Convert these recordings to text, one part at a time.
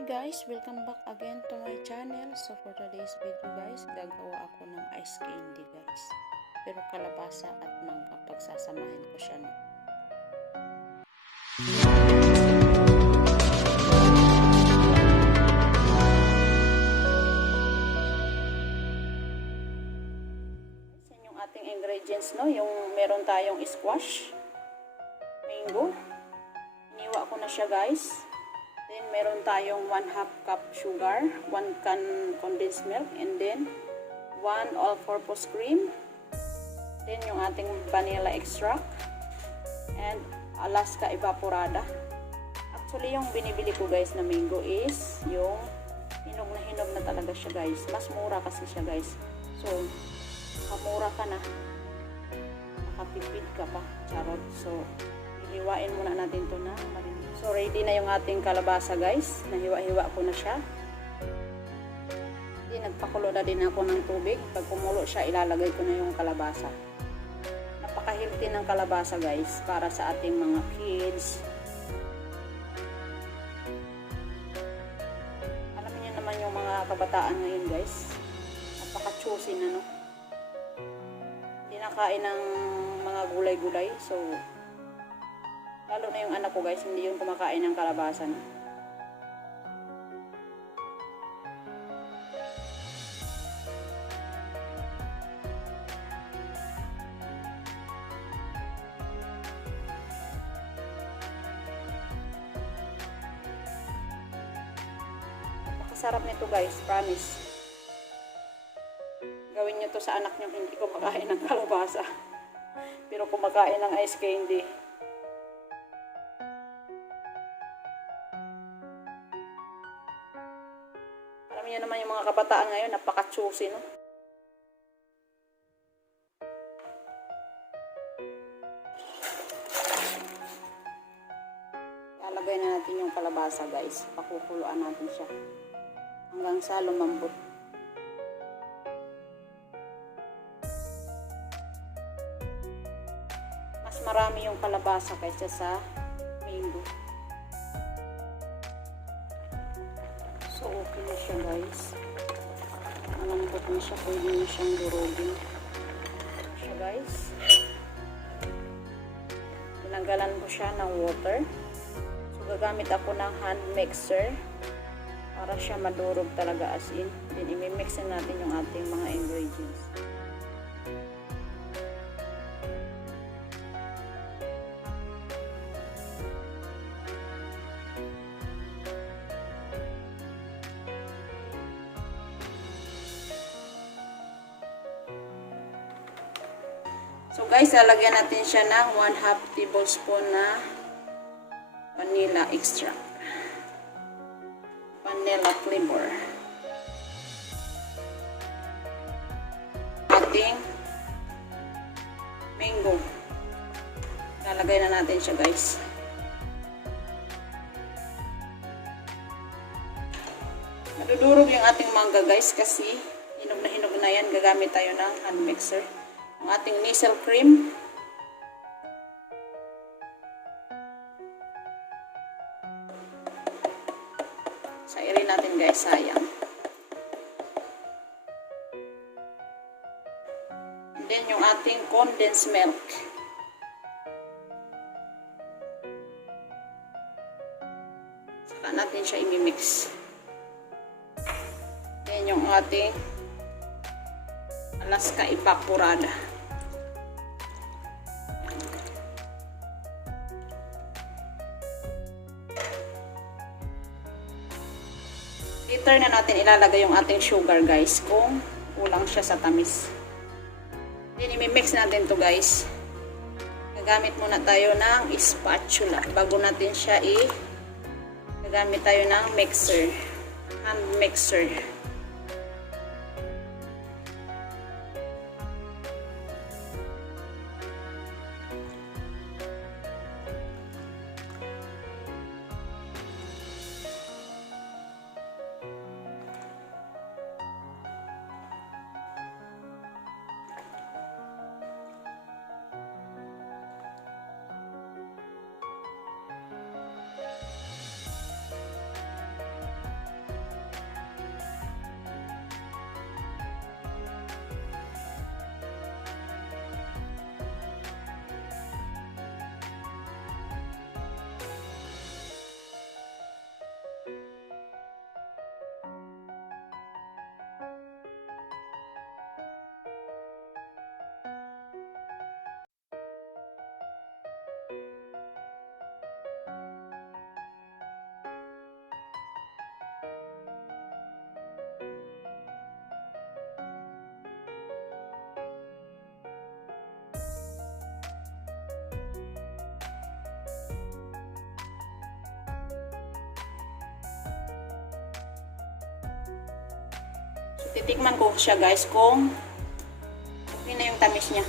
Hey guys, welcome back again to my channel. So for today's video guys, gagawa ako ng ice candy guys. Pero kalabasa at mangga, pagsasamahin ko siya no. Yan yung ating ingredients no, yung meron tayong squash, mango. Iniwa ko na siya guys. Then, meron tayong 1/2 cup sugar, 1 can condensed milk, and then 1 all-purpose cream. Then, yung ating vanilla extract, and Alaska evaporada. Actually, yung binibili ko guys na mango is yung hinog na talaga siya guys. Mas mura kasi siya guys. So, kamura ka na. Nakapipid ka pa. Charot. So, hihiwain muna natin to na marinig. So, ready na yung ating kalabasa guys. Nahiwa-hiwa ko na siya. Then, nagpakulo na din ako ng tubig. Pag kumulo siya, ilalagay ko na yung kalabasa. Napaka-healthy ng kalabasa guys. Para sa ating mga kids. Alam niyo naman yung mga kabataan ngayon guys. Napaka-choosy na no. Hindi nakain ng mga gulay-gulay. So, lalo na yung anak ko guys, hindi yung kumakain ng kalabasa na. Napakasarap nito guys, promise. Gawin nyo to sa anak nyo, hindi kumakain ng kalabasa. Pero kumakain ng ice candy. Yan naman yung mga kabataan ngayon, napaka-choosy, no? Lalagay na natin yung kalabasa, guys. Pakukuluan natin siya hanggang sa lumambot. Mas marami yung kalabasa kaysa sa mango. So, okay na siya guys. Malambot na siya. Pwede na siyang durugin. Siya guys. Tinanggalan ko siya ng water. So, gagamit ako ng hand mixer para siya madurog talaga as in. Then, imimix natin yung ating mga ingredients. So guys, lalagyan natin siya ng 1/2 tablespoon na vanilla extract. Vanilla flavor. Ating mango. Lalagay na natin siya guys. Madudurog yung ating mangga guys kasi hinog na yan. Gagamit tayo ng hand mixer. Ang ating Nestle Cream. Sairin natin guys, sayang. And then yung ating condensed milk. Saka natin siya imimix. Then yung ating Alaska evaporada. Later na natin ilalagay yung ating sugar guys kung kulang siya sa tamis. Then imimix natin to guys. Gagamit muna tayo ng spatula bago natin siya gagamit tayo ng mixer. Hand mixer. Titikman ko siya guys kung okay na yung tamis niya.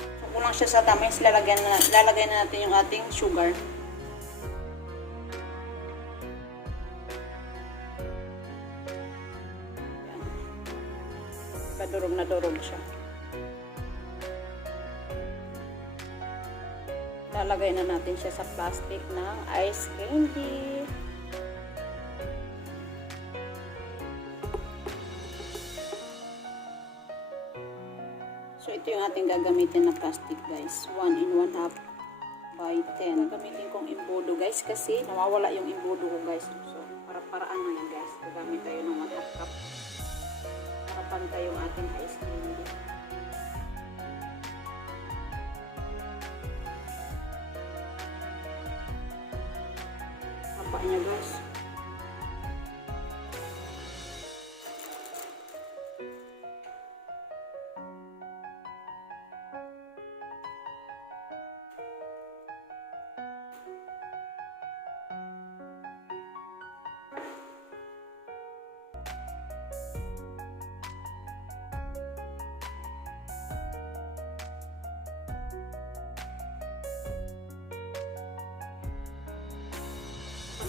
So kulang siya sa tamis, lalagay na natin yung ating sugar. Yan. Kadurog na durog siya. Lalagay na natin siya sa plastic ng ice candy. So, ito yung ating gagamitin na plastic guys. 1 in 1/2 by 10. Gagamitin kong imbudo guys kasi nawawala yung imbudo ko guys. So, para-paraan na yan guys. Gagamit tayo ng 1/2 cup. Para pantay yung ating ice candy. Haba niya guys.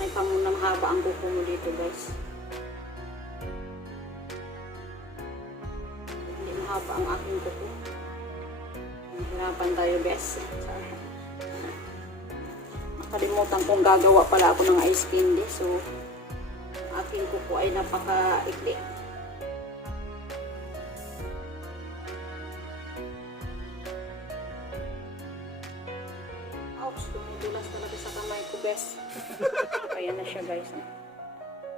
May pangunang haba ang kuko mo dito guys. Hindi mahaba ang aking kuko. Hirapan tayo guys. Nakalimutan kong gagawa pala ako ng ice candy. So, ang aking kuko ay napaka-ikli. Ouch! Dumudulas talaga sa kamay ko guys. Ayan na siya guys.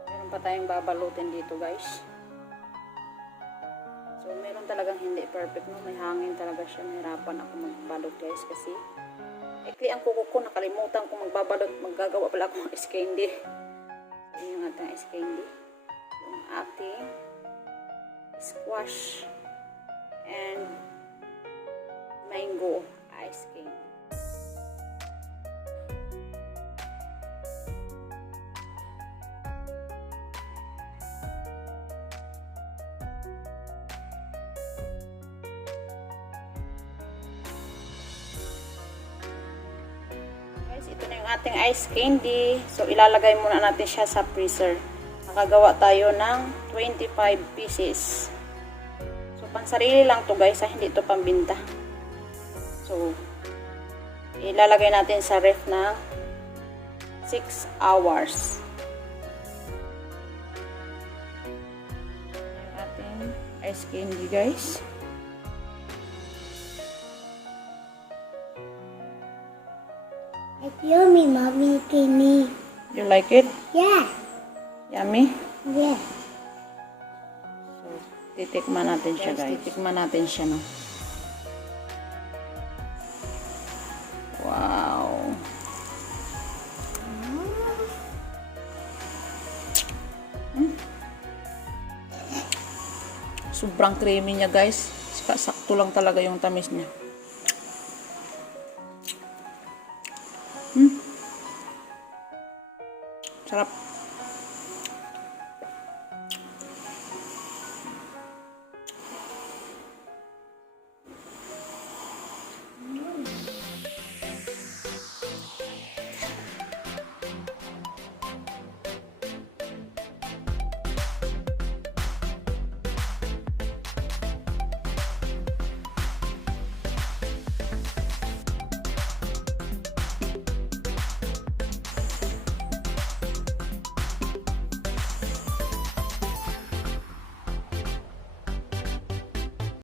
Meron pa tayong babalutin dito guys. So meron talagang hindi perfect no. May hangin talaga siya. Nahirapan ako magbalot guys kasi ikli ang kuko ko. Nakalimutan ko magbabalot. Maggagawa pala ako ng ice candy. So yun yung ating ice candy. Yung ating squash and mango ice candy. Ito na yung ating ice candy. So, ilalagay muna natin siya sa freezer. Nakagawa tayo ng 25 pieces. So, pansarili lang to guys. Hindi ito pambinta. So, ilalagay natin sa ref na 6 hours. Yung ating ice candy guys. It's yummy, Mommy, candy. You like it? Yeah. Yummy? Yeah. So, titikman natin siya guys. Titikman natin siya no. Wow. Sobrang creamy niya guys. Sakto lang talaga yung tamis niya. Sarap.